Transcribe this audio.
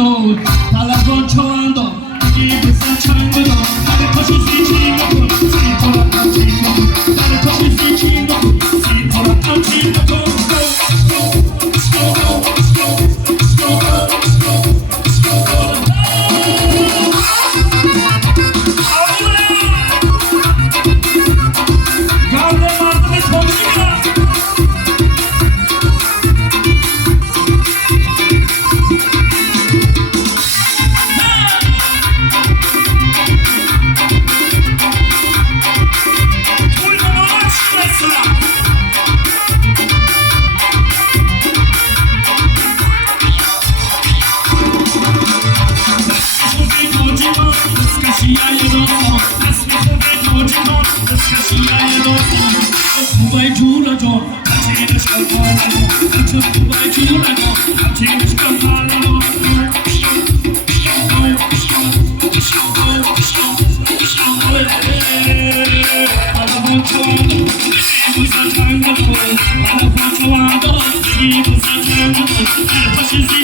도 바라본 초안도 이기 불쌍 창고도 나를 터실 수 친구 시퍼락한 친구 나를 터실 수 친구 시퍼락한 친구 두바이 줄여줘 같이 시간 팔아줘 같이 두바이 줄여줘 같이 시간 팔아줘 바라본 초안도 불쌍 창고도 바라본 초안도 이 불쌍 창고도 다시